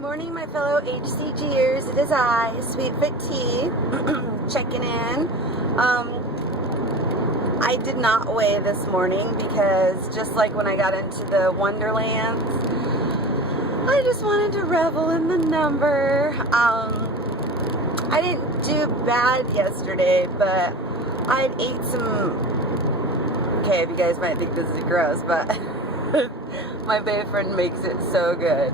morning, my fellow HCGers. It is I, Sweet Fit Tea, checking in. I did not weigh this morning because just like when I got into the Wonderlands, I just wanted to revel in the number. I didn't do bad yesterday, but I ate some, okay, you guys might think this is gross, but my boyfriend makes it so good.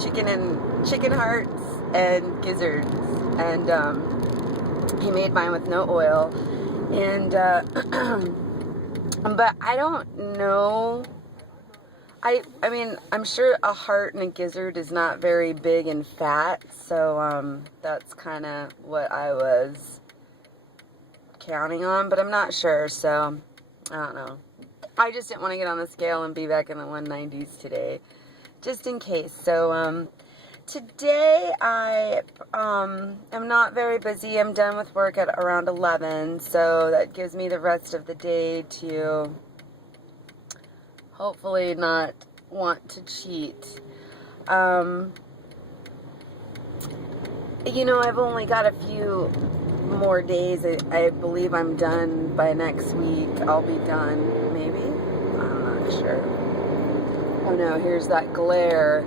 Chicken hearts and gizzards, and he made mine with no oil, and but I don't know. I mean, I'm sure a heart and a gizzard is not very big in fat, so that's kind of what I was counting on, but I'm not sure, so I don't know. I just didn't want to get on the scale and be back in the 190s today, just in case. So today I am not very busy. I'm done with work at around 11, so that gives me the rest of the day to hopefully not want to cheat. You know, I've only got a few more days. I believe I'm done by next week. I'll be done, maybe? I'm not sure. Oh no, here's that glare.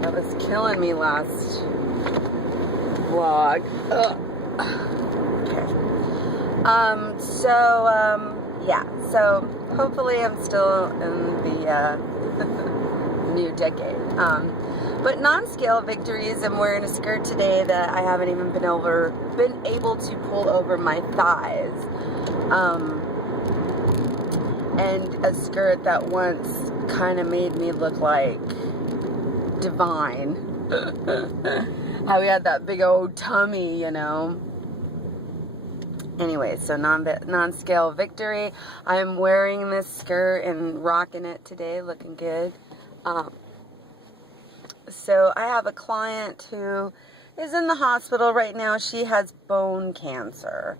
That was killing me last vlog. Ugh. Okay. Yeah, so hopefully I'm still in the new decade. But non-scale victories, I'm wearing a skirt today that I haven't even been able to pull over my thighs. And a skirt that once kind of made me look like divine. How we had that big old tummy, you know. Anyway, so non-scale victory. I'm wearing this skirt and rocking it today, looking good. So I have a client who is in the hospital right now. She has bone cancer.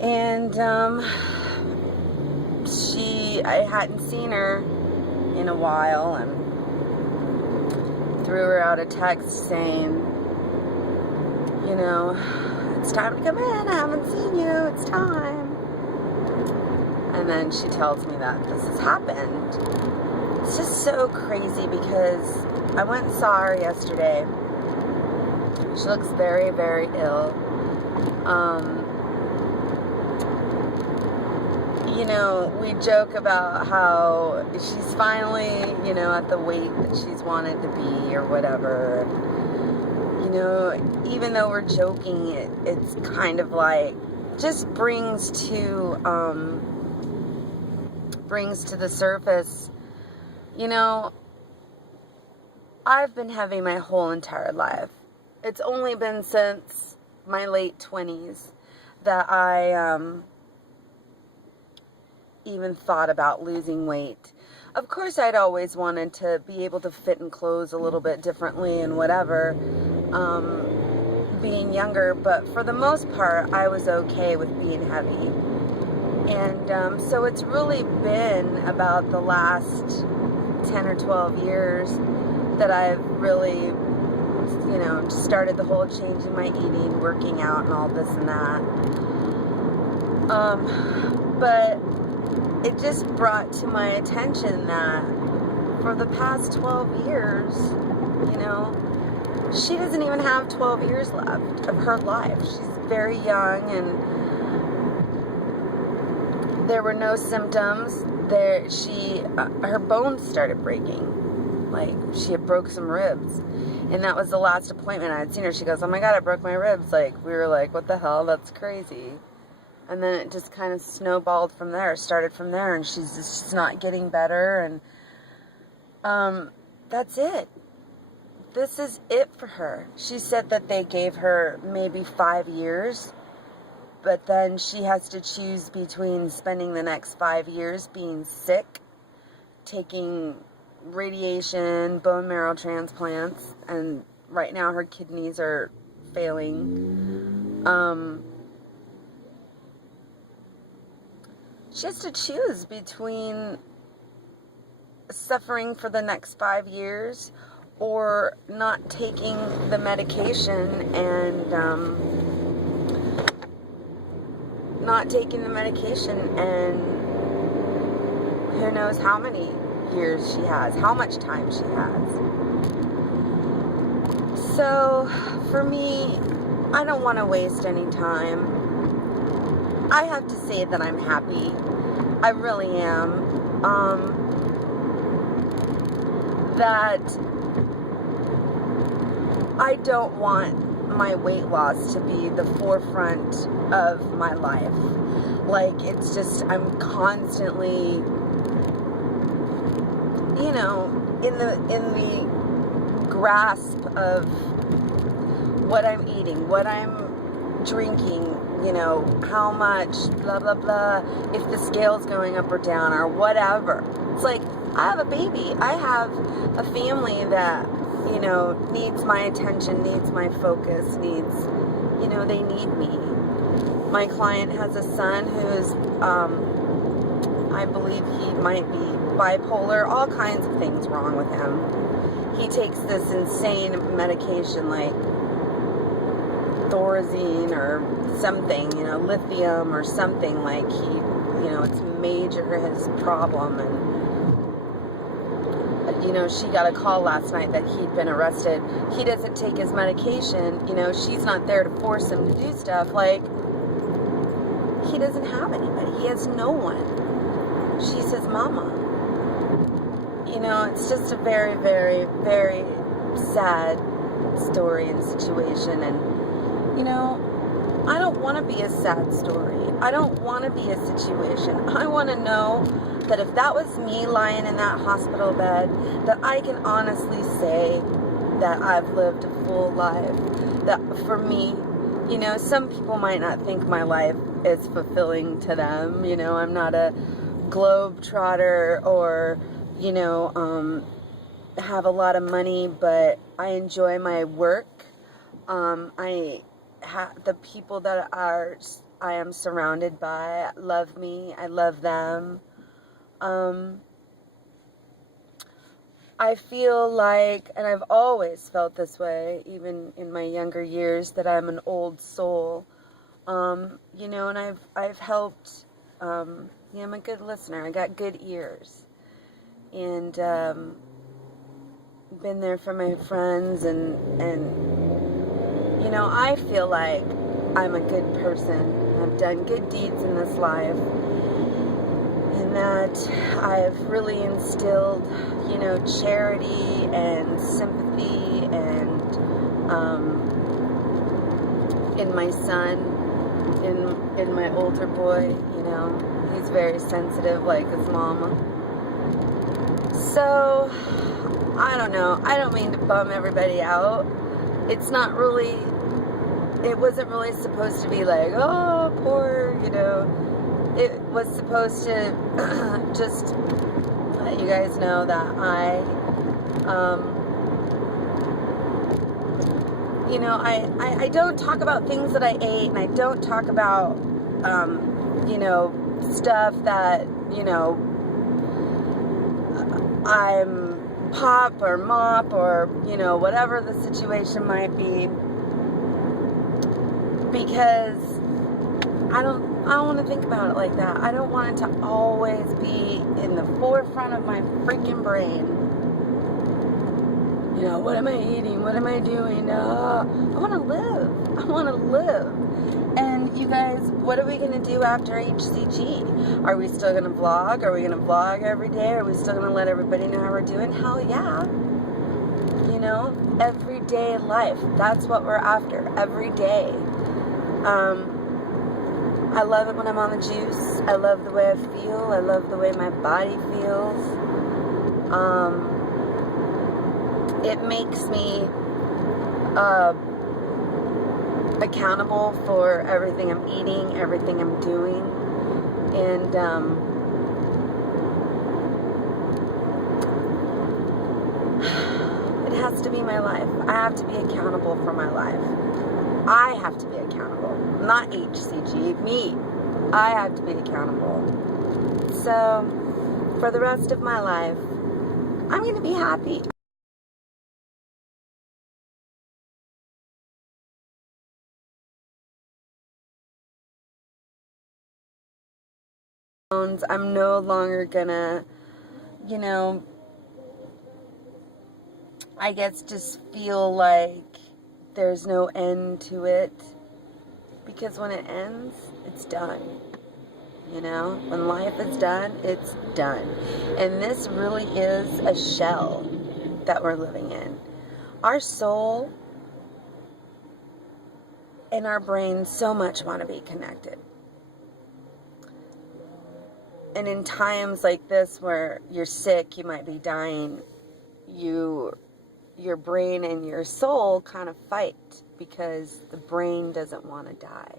And I hadn't seen her in a while, and threw her out a text saying, you know, it's time to come in, I haven't seen you, it's time. And then she tells me that this has happened. It's just so crazy because I went and saw her yesterday. She looks very, very ill. You know, we joke about how she's finally, you know, at the weight that she's wanted to be or whatever. You know, even though we're joking, it's kind of like, just brings to the surface, you know, I've been heavy my whole entire life. It's only been since my late 20s that I even thought about losing weight. Of course, I'd always wanted to be able to fit in clothes a little bit differently and whatever, being younger, but for the most part, I was okay with being heavy. And so it's really been about the last 10 or 12 years that I've really, you know, started the whole changing my eating, working out, and all this and that. But it just brought to my attention that for the past 12 years, you know, she doesn't even have 12 years left of her life. She's very young, and there were no symptoms. Her bones started breaking. Like, she had broke some ribs. And that was the last appointment I had seen her. She goes, oh my God, I broke my ribs. Like, we were like, what the hell? That's crazy. And then it just kind of snowballed from there, started from there, and she's not getting better, and that's it. This is it for her. She said that they gave her maybe 5 years, but then she has to choose between spending the next 5 years being sick, taking radiation, bone marrow transplants, and right now her kidneys are failing. She has to choose between suffering for the next 5 years or not taking the medication and who knows how many years she has, how much time she has. So for me, I don't want to waste any time. I have to say that I'm happy. I really am. That I don't want my weight loss to be the forefront of my life. Like, it's just, I'm constantly, you know, in the grasp of what I'm eating, what I'm drinking, you know, how much, blah, blah, blah, if the scale's going up or down or whatever. It's like, I have a baby. I have a family that, you know, needs my attention, needs my focus, needs, you know, they need me. My client has a son who's, I believe he might be bipolar, all kinds of things wrong with him. He takes this insane medication like Thorazine or something, you know, lithium or something, like he, you know, it's major his problem. And you know, she got a call last night that he'd been arrested. He doesn't take his medication, you know, she's not there to force him to do stuff. Like, he doesn't have anybody. He has no one. She's his mama. You know, it's just a very, very, very sad story and situation. And, you know, I don't want to be a sad story. I don't want to be a situation. I want to know that if that was me lying in that hospital bed, that I can honestly say that I've lived a full life. That for me, you know, some people might not think my life is fulfilling to them. You know, I'm not a globetrotter or, you know, have a lot of money, but I enjoy my work. The people that I am surrounded by love me. I love them. I feel like, and I've always felt this way, even in my younger years, that I'm an old soul. You know, and I've helped. I'm a good listener. I got good ears, and been there for my friends, and you know, I feel like I'm a good person. I've done good deeds in this life, and that I've really instilled, you know, charity and sympathy and in my son, in my older boy. You know, he's very sensitive like his mama. So I don't know, I don't mean to bum everybody out. It's not really, it wasn't really supposed to be like, oh, poor, you know. It was supposed to just let you guys know that you know, I don't talk about things that I ate, and I don't talk about, you know, stuff that, you know, I'm pop or mop or, you know, whatever the situation might be, because I don't want to think about it like that. I don't want it to always be in the forefront of my freaking brain. You know, what am I eating? What am I doing? I want to live. I want to live. And you guys, what are we going to do after HCG? Are we still going to vlog? Are we going to vlog every day? Are we still going to let everybody know how we're doing? Hell yeah. You know, everyday life. That's what we're after. Every day. I love it when I'm on the juice. I love the way I feel. I love the way my body feels. It makes me accountable for everything I'm eating, everything I'm doing, and it has to be my life. I have to be accountable for my life. I have to be accountable, not HCG, me. I have to be accountable. So, for the rest of my life, I'm going to be happy. I'm no longer gonna, you know, I guess just feel like there's no end to it. Because when it ends, it's done. You know, when life is done, it's done. And this really is a shell that we're living in. Our soul and our brain so much want to be connected. And in times like this where you're sick, you might be dying, your brain and your soul kind of fight because the brain doesn't want to die.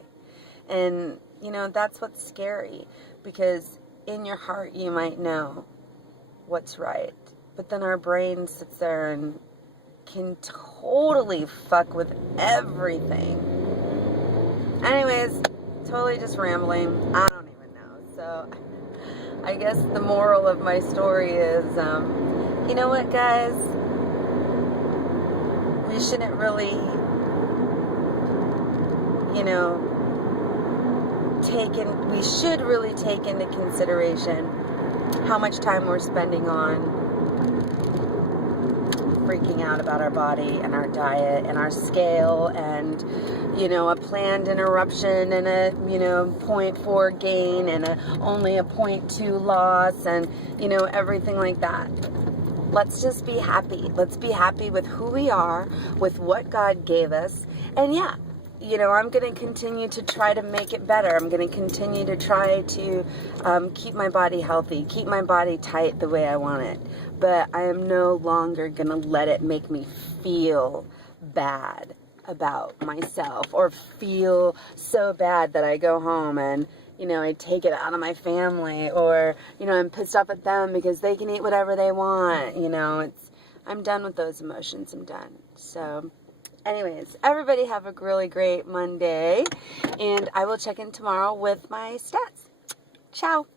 And, you know, that's what's scary, because in your heart you might know what's right, but then our brain sits there and can totally fuck with everything. Anyways, totally just rambling. I don't even know. So I guess the moral of my story is, you know what, guys? We shouldn't really, you know, we should really take into consideration how much time we're spending on freaking out about our body and our diet and our scale and, you know, a planned interruption and a, you know, 0.4 gain and only a 0.2 loss and, you know, everything like that. Let's just be happy. Let's be happy with who we are, with what God gave us. And yeah, you know, I'm going to continue to try to make it better. I'm going to continue to try to keep my body healthy, keep my body tight the way I want it. But I am no longer going to let it make me feel bad about myself or feel so bad that I go home and, you know, I take it out on my family, or, you know, I'm pissed off at them because they can eat whatever they want. You know, I'm done with those emotions. I'm done. So anyways, everybody have a really great Monday, and I will check in tomorrow with my stats. Ciao.